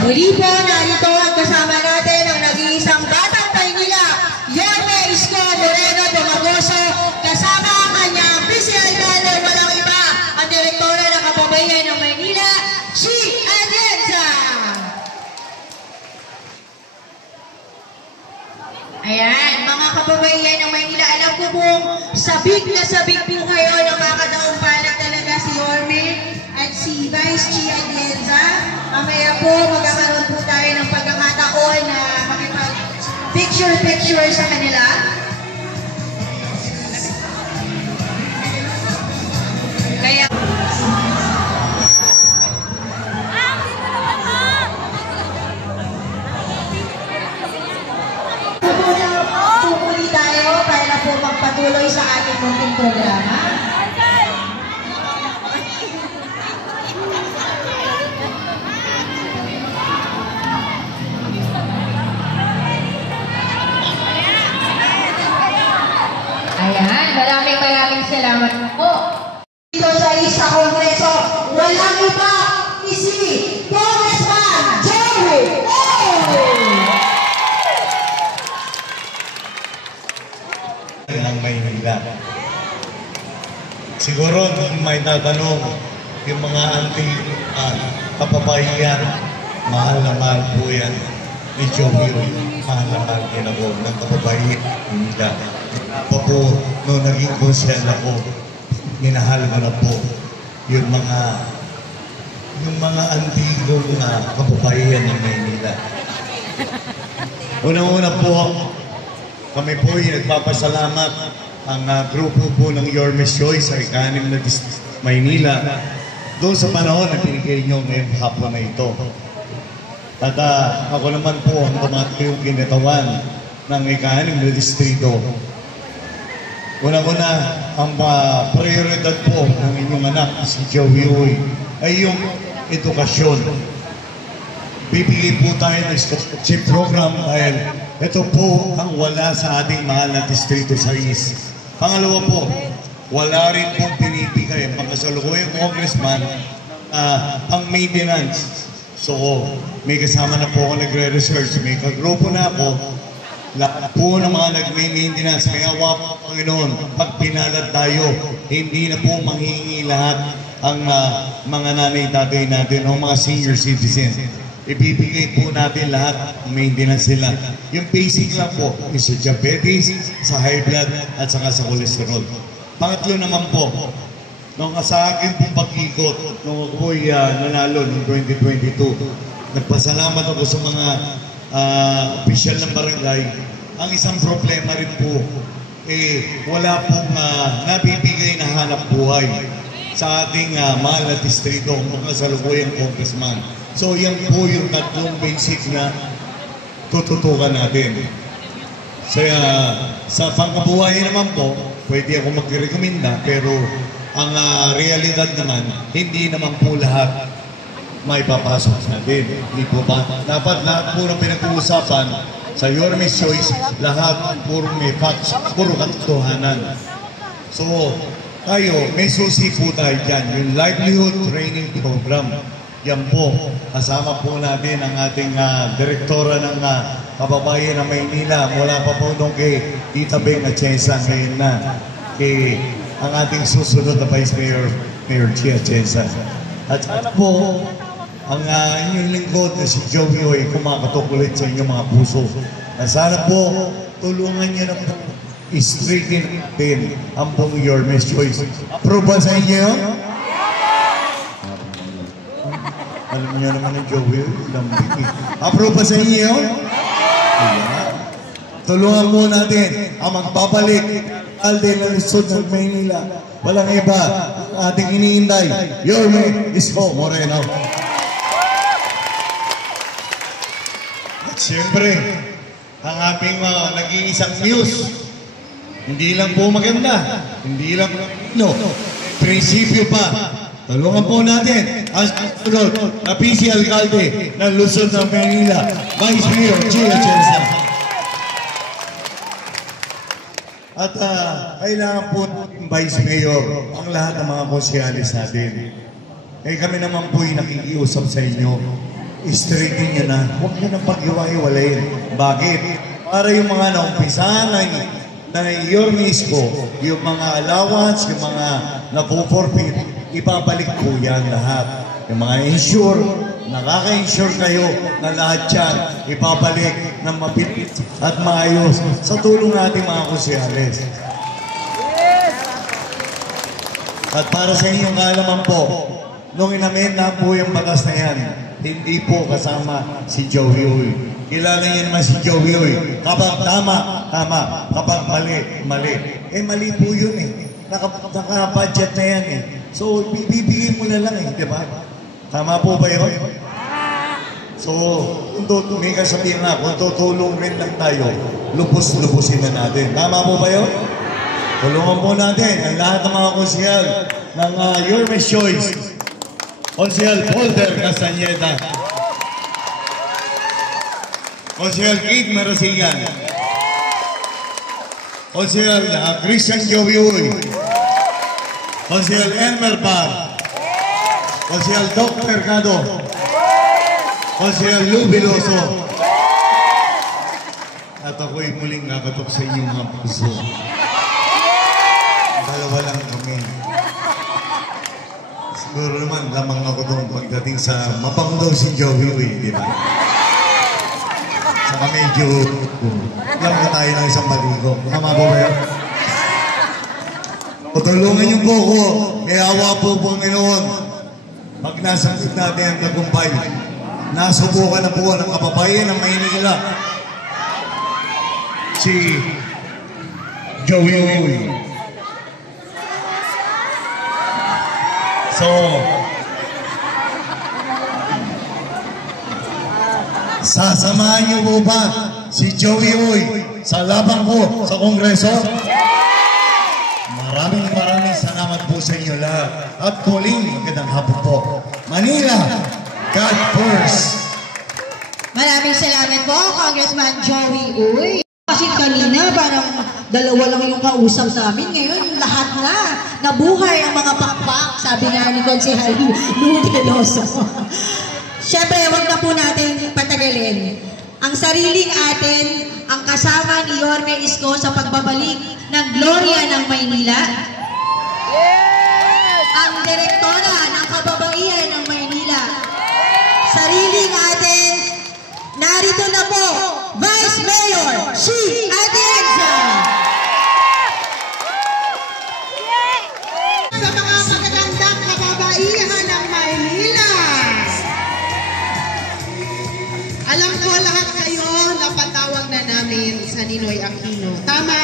Muli po, narito at kasama natin ang nag-iisang batang Maynila, Yorme Isko Moreno Dumagoso, kasama ang kanyang vice alcalde, walang iba, ang direktora ng Kababayan ng Maynila, si Atienza. Ayan, mga kababayan ng Maynila, alam ko pong sabik na sabik po kayo ng makadaumbalang talaga si Yorme at si Vice Chi Atienza. Mamaya po, magkakaroon po tayo ng pagkakataon na makipag-picture sa kanila. Kaya... Pumuli tayo para po magpatuloy sa ating munting programa. Ayan, maraming salamat po. Dito sa Kongreso, walang iba, si Congressman Joey ng Maynila. Siguro may tatanong yung mga ating kapabayan, mahal na mahal po yan ni Joey. Mahal na mahal din ako ng kapabayan nila. Pa po, nung naging konsyel ako, minahal ko na po yung mga antigong kababayan ng Maynila. Unang-una po, kami po ay nagpapasalamat ang grupo po ng Yorme's Choice sa ika-6 na Maynila doon sa panahon na pinigay nyo ngayong hapon na ito. At ako naman po ang tumatayong ginatawan ng ika-6 na distrito. Una-una, ang prioridad po ng inyong anak, si Joey, ay yung edukasyon. Bibigay po tayo ng scholarship program dahil ito po ang wala sa ating mahal na distrito sa East. Pangalawa po, wala rin pong pinibigay ang pagkasalukuyang congressman ang maintenance. So, may kasama na po ako nagre-research, may kagrupo na ako. Lahat po ng mga nag-maintenance, may awa po Panginoon, pag pinalad tayo, hindi na po manghihingi lahat ang mga nanay-tatay natin o mga senior citizens. Ibibigay po natin lahat ang maintenance sila. Yung basic lang po, yung sa diabetes, sa high blood, at saka sa cholesterol. Pangatlo naman po, nung sa akin pong pag-ikot, nung ako'y nanalo noong 2022, nagpasalamat ako sa mga opisyal ng barangay. Ang isang problema rin po, wala pong nabibigay na hanap buhay sa ating mahal na distrito ng kasalukuyang congressman. So yan po yung tatlong basic na tututukan natin. Sa pangkabuhay naman po, pwede ako mag-rekomenda, pero ang realidad naman, hindi naman po lahat may papasok natin. Hindi po ba? Dapat lahat po ng pinag-uusapan sa Yorme's Choice, lahat puro may facts, puro katotohanan. So, tayo, may susi po tayo dyan, yung livelihood training program. Yan po, kasama po natin ang ating direktora ng kababayan ng Maynila. Mula pa po nung kay Tita Beng Atienza, ngayon na kay ang ating susunod na Vice Mayor, Mayor Chia Atienza. At sana po, ang inyong lingkod na si Joey ay kumakatok ulit sa inyong mga puso. At sana po, tulungan niyo na po i-straighten natin ang pong Your Miss Choice. Approve ba sa inyo? Alam niyo naman ng Joey, lambing eh. Approve ba sa inyo? Ayan. Tulungan po natin ang magbabalik alde ng Luzon ng Maynila. Walang iba, ang ating iniintay, Your Miss Isko Moreno. At siyempre, ang aming nag-iisang news, hindi lang po maganda, hindi lang prinsipyo pa. Tulungan po natin ang sunod na PC Alcalde ng Luzon ng Maynila, Vice Mayor Chia Atienza. At kailangan po Vice Mayor ang lahat ng mga konsehalis natin. Kami naman po'y nakikiusap sa inyo. I-straighten nyo na. Huwag nyo nang pag-iwa-iwalayin. Bakit? Para yung mga naumpisahan na Your Miss ko, yung mga allowance, yung mga napuporpit, ibabalik po yan lahat. Yung mga insure, nakaka-insure kayo na lahat yan, ibabalik ng mapilit at maayos sa tulong nating mga konsehalis. At para sa inyong kaalaman po, nung inamin na po yung batas na yan, hindi po kasama si Joey Uy. Kilala niyo naman si Joey Uy. Kapag tama, tama. Kapag mali, mali. Mali po yun eh. Naka-budget na yan eh. So, bibigay mo na lang eh, di ba? Tama po ba yun? So, kung may kasabihin nga, kung tutulong rin lang tayo, lubos-lubusin na natin. Tama po ba yun? Tulungan po natin ang lahat ng mga konsehal ng Your Miss Choice. Konsehal Polder Castañeda. Konsehal Kate Marasigan. Konsehal Christian Joey Uy. Konsehal Elmer Bar. Konsehal Doc Mercado. Konsehal Lou Veloso. At ako'y muling nakatok sa inyong mga puso. Dalawa lang kami. Siguro naman, lamang ako doon pagdating sa mabango daw si Joey Uy, di ba? Saka medyo, lang na tayo ng isang baligo. Tama po ba yun? Tutulungan niyo po ko, may awa po Panginoon. Pag nasagot natin ang tagumpay, nasubukan na po ng kababayan ng Maynila. Si Joey Uy. So, sasamahan niyo po ba si Joey Uy sa laban ko sa Kongreso? Maraming salamat po sa inyo lahat. At muling magandang hapon po. Manila, God first. Maraming salamat po, Congressman Joey Uy. Kasi kanina parang dalawa lang yung kausap sa amin. Ngayon, lahat na. Nabuhay ang mga pakpak, sabi nga ni Konsehal Lou Veloso. Siyempre, huwag na po natin patagalin. Ang sariling atin, ang kasama ni Yorme Isko sa pagbabalik ng Gloria ng Maynila. Ang direktora ng kababaihan ng Maynila. Sariling atin, narito na po, Vice Mayor Chia Atienza. Sa mga magagandang kababaihan ng Maynila. Alam ko lahat kayo napatawag na namin sa Ninoy Aquino. Tama?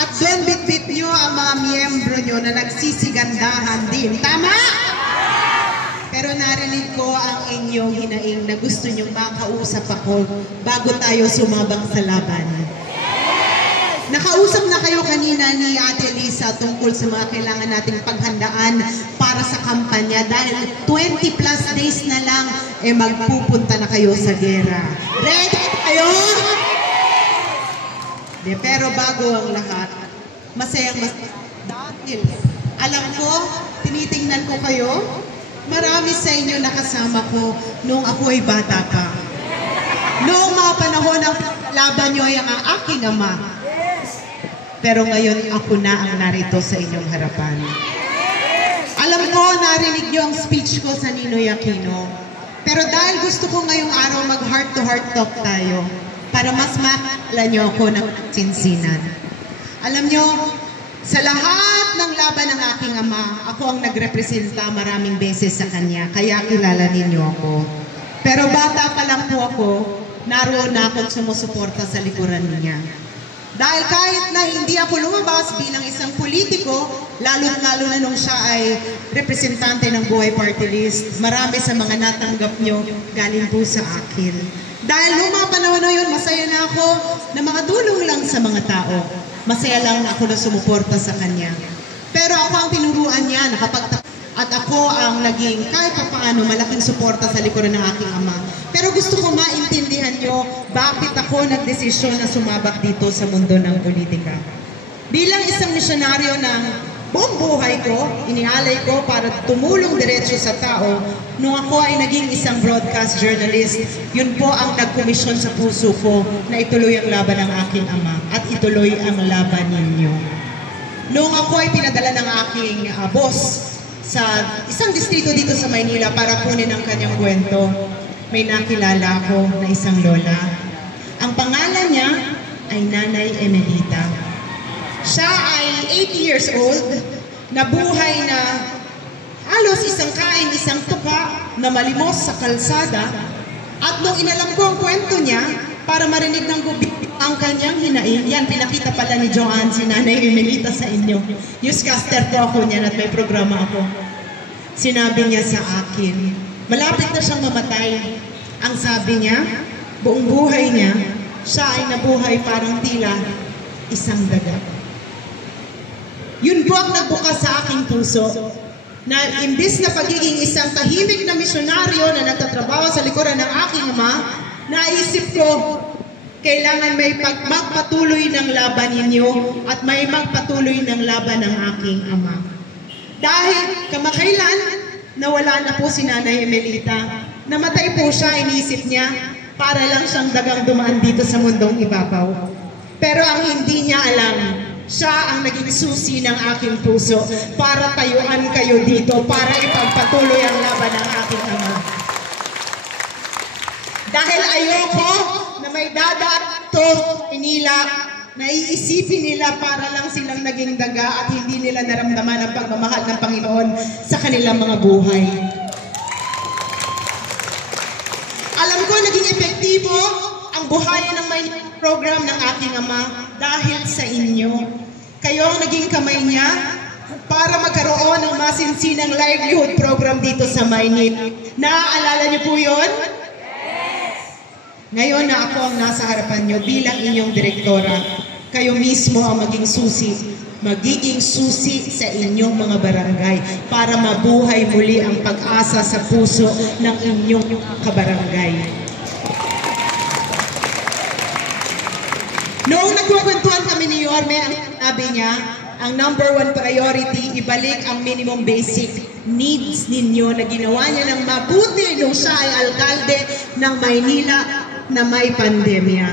At doon bitbit nyo ang mga miyembro nyo na nagsisigandahan din. Tama? Pero narinig ko ang inyong hinaing na gusto nyong makausap ako bago tayo sumabak sa laban. Nakausap na kayo kanina ni Ate Lisa tungkol sa mga kailangan nating paghandaan para sa kampanya dahil 20 plus days na lang magpupunta na kayo sa gera. Ready kayo? Pero bago ang lahat, masayang dahil alam ko, tinitingnan ko kayo, marami sa inyo nakasama ko noong ako ay bata pa. Noong mga panahon ng laban nyo ay ang aking ama. Pero ngayon ako na ang narito sa inyong harapan. Alam ko, narinig nyo ang speech ko sa Ninoy Aquino. Pero dahil gusto ko ngayong araw mag heart-to-heart talk tayo, para mas makakala nyo ako ng sinsinan. Alam nyo, sa lahat ng laban ng aking ama, ako ang nagrepresenta maraming beses sa kanya, kaya kilala ninyo ako. Pero bata pa lang po ako, naroon na akong sumusuporta sa likuran niya. Dahil kahit na hindi ako lumabas bilang isang politiko, lalo na nung siya ay representante ng Buhay Party List, marami sa mga natanggap nyo galing po sa akin. Dahil nung mga panahon na yun, masaya na ako na mga tulong lang sa mga tao. Masaya lang ako na sumuporta sa kanya. Pero ako ang tinuruan niya, at ako ang naging kahit pa paano malaking suporta sa likuran ng aking ama. Pero gusto ko maintindihan nyo bakit ako nagdesisyon na sumabak dito sa mundo ng politika. Bilang isang misyonaryo ng buong buhay ko, inialay ko para tumulong diretso sa tao, nung ako ay naging isang broadcast journalist, yun po ang nagkomisyon sa puso ko na ituloy ang laban ng aking ama at ituloy ang laban ninyo. Nung ako ay pinadala ng aking boss sa isang distrito dito sa Maynila para kunin ang kanyang kwento, may nakilala ako na isang lola. Ang pangalan niya ay Nanay Emelita. Siya ay 80 years old, nabuhay na halos isang kain, isang tuka na malimos sa kalsada. At nung inalam ko ang kwento niya, para marinig ng gobyerno ang kanyang hinaing, yan, pinakita pala ni Joanne si Nanay Emelita sa inyo. Newscaster po ako niyan at may programa ako. Sinabi niya sa akin, malapit na siyang mamatay. Ang sabi niya, buong buhay niya, siya ay nabuhay parang tila isang daga. Yun po ang nagbukas sa aking puso, na imbis na pagiging isang tahimik na misyonaryo na nagtatrabaho sa likuran ng aking ama, naisip ko, kailangan may magpatuloy ng laban ninyo at may magpatuloy ng laban ng aking ama. Dahil kamakailan, nawala na po si Nanay Emelita. Namatay po siya, inisip niya, para lang siyang dagang dumaan dito sa mundong ibabaw. Pero ang hindi niya alam, siya ang naging susi ng aking puso para tayuan kayo dito, para ipagpatuloy ang laban ng aking ama. Dahil ayoko na may dadato nila, naiisipin nila para lang silang naging daga at hindi nila naramdaman ang pagmamahal ng Panginoon sa kanilang mga buhay. Alam ko naging epektibo ang buhayan ng may program ng aking ama dahil sa inyo. Kayo ang naging kamay niya para magkaroon ng masinsinang livelihood program dito sa Maynila. Naaalala niyo po yun? Ngayon na ako ang nasa harapan nyo bilang inyong direktora, kayo mismo ang magiging susi sa inyong mga barangay para mabuhay muli ang pag-asa sa puso ng inyong kabarangay. Noong nagkukwentuhan kami ni Yorme, ang sabi niya, ang #1 priority, ibalik ang minimum basic needs ninyo na ginawa niya ng mabuti nung siya ay alkalde ng Maynila na may pandemya.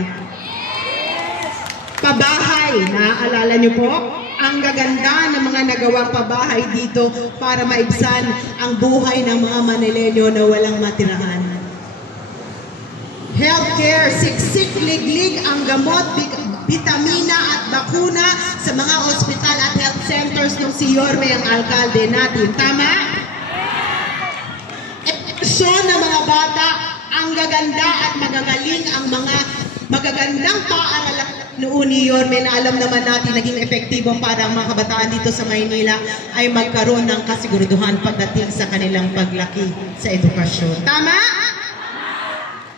Pabahay, naaalala niyo po? Ang gaganda ng mga nagawang pabahay dito para maibsan ang buhay ng mga Manileño na walang matirahan. Healthcare, siksik, liglig ang gamot, bitamina at bakuna sa mga ospital at health centers nung si Yorme ang alkalde natin. Tama? Edukasyon ng mga bata, ang gaganda at magagaling ang mga magagandang paaralan noon ni Yorme na alam naman natin naging epektibo para ang mga kabataan dito sa Maynila ay magkaroon ng kasiguraduhan pagdating sa kanilang paglaki sa edukasyon. Tama?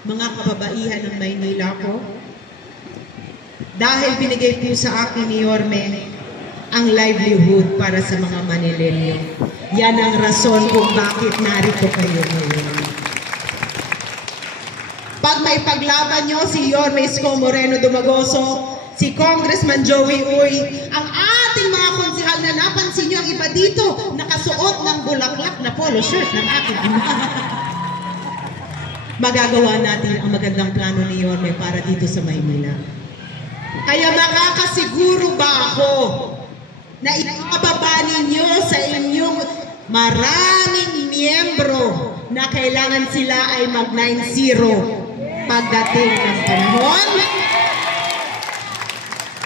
Mga kababaihan ng Maynila ko, dahil binigay po sa akin ni Yorme ang livelihood para sa mga Manileño. Yan ang rason kung bakit narito kayo ngayon. Pag may paglaban nyo si Yorme Isko Moreno Dumagoso, si Congressman Joey Uy, ang ating mga konsihal na napapansin nyo ang iba dito, nakasuot ng bulaklak na polo shirt ng aking ama. Magagawa natin ang magandang plano ni Yorme para dito sa Maynila. Kaya makakasiguro ba ako na ibababa ninyo sa inyong maraming miyembro na kailangan sila ay mag 9-0 pagdating ng panahon?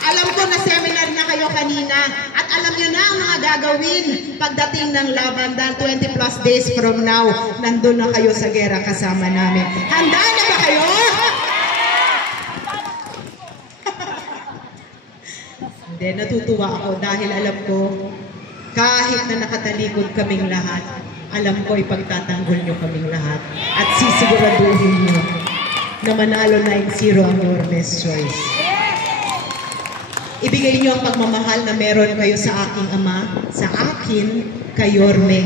Alam ko na seminar na kayo kanina at alam nyo na ang mga gagawin pagdating ng laban dahil 20 plus days from now, nandun na kayo sa gera kasama namin. Handa na ba kayo? Hindi, natutuwa ako dahil alam ko kahit na nakatalikod kaming lahat, alam ko ipagtatanggol nyo kaming lahat at sisiguraduhin nyo na manalo 9-0 ang Yorme's Choice. Ibigay niyo ang pagmamahal na meron kayo sa aking ama, sa akin, kay Yorme.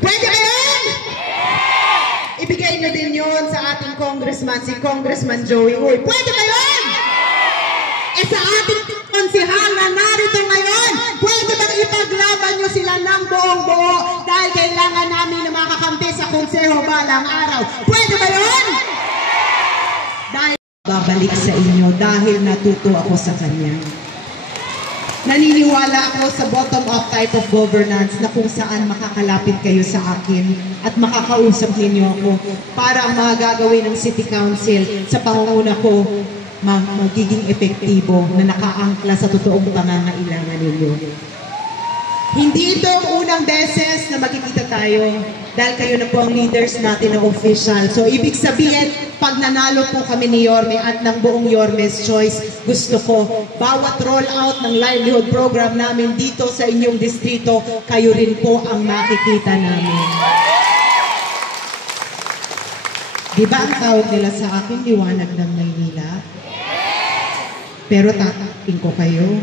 Pwede ba yun? Ibigay niyo din yun sa ating congressman, si Congressman Joey Uy. Pwede ba yun? Sa ating konsehal na narito ngayon, pwede bang ipaglaban niyo sila ng buong-buo dahil kailangan namin na makakampi sa konseho balang araw. Pwede ba yun? Dahil babalik sa inyo dahil natuto ako sa kanya. Naniniwala ako sa bottom-up type of governance na kung saan makakalapit kayo sa akin at makakausap ninyo ako para ang mga gagawin ng City Council sa pangunguna ko magiging epektibo na nakaangkla sa totoong pangangailangan ninyo. Hindi ito ang unang beses na magkikita tayo dahil kayo na po ang leaders natin na official. So, ibig sabihin, pag nanalo po kami ni Yorme at ng buong Yorme's Choice, gusto ko, bawat rollout ng livelihood program namin dito sa inyong distrito, kayo rin po ang makikita namin. Di ba ang tawag nila sa akin, liwanag ng Maynila? Pero tatakin ko kayo.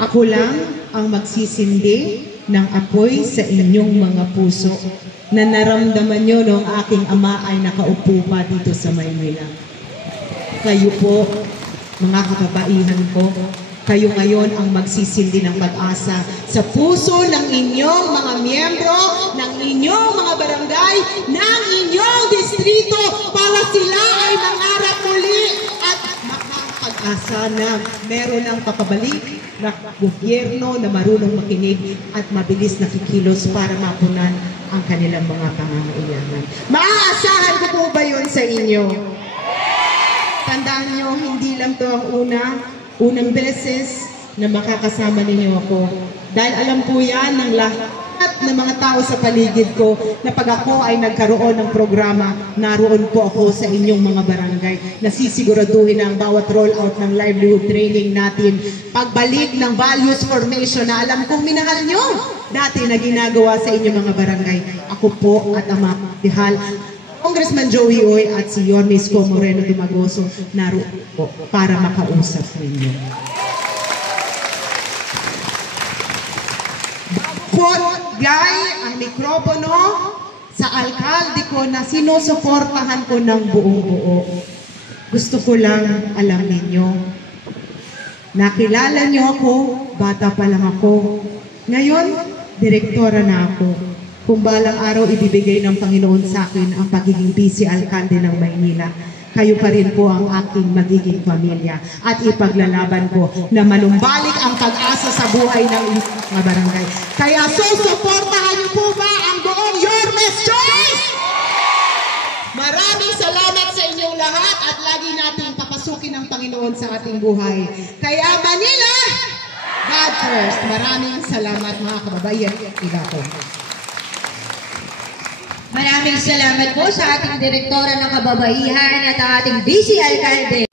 Ako lang ang magsisindi ng apoy sa inyong mga puso na naramdaman nyo noong aking ama ay nakaupo pa dito sa Maynila. Kayo po, mga kababaihan ko, kayo ngayon ang magsisindi ng pag-asa sa puso ng inyong mga miyembro, ng inyong mga barangay, ng inyong distrito para sila ay mangarap muli at makapag-asa na meron ng papabalik na gobyerno na marunong makinig at mabilis na kikilos para mapunan ang kanilang mga pangangailangan. Maaasahan ko po ba yun sa inyo? Tandaan nyo, hindi lang to ang unang beses na makakasama ninyo ako. Dahil alam po yan ng lahat ng mga tao sa paligid ko na pag ako ay nagkaroon ng programa, naroon po ako sa inyong mga barangay. Nasisiguraduhin ang bawat rollout ng livelihood training natin. Pagbalik ng values formation na alam kong minahal nyo dati na ginagawa sa inyong mga barangay. Ako po at ang mga bihal, Congressman Joey Uy at si Yorme Isko Moreno Dumagoso naroon po para makausap ninyo. Gay ang mikropono sa alkalde ko na sinusuportahan ko ng buong-buo. Gusto ko lang alam ninyo, nakilala nyo ako, bata pa lang ako. Ngayon, direktora na ako. Kung balang araw ibibigay ng Panginoon sa akin ang pagiging vice alkalde ng Maynila, kayo pa rin po ang aking magiging pamilya at ipaglalaban ko na manumbalik ang pag-asa sa buhay ng mga barangay. Kaya susuportahan niyo po ba ang buong Yorme's Choice? Maraming salamat sa inyong lahat at lagi natin papasukin ng Panginoon sa ating buhay. Kaya Manila, God first. Maraming salamat mga kababayan. Iba po. Maraming salamat po sa ating direktora ng kababaihan at ang ating vice alkalde.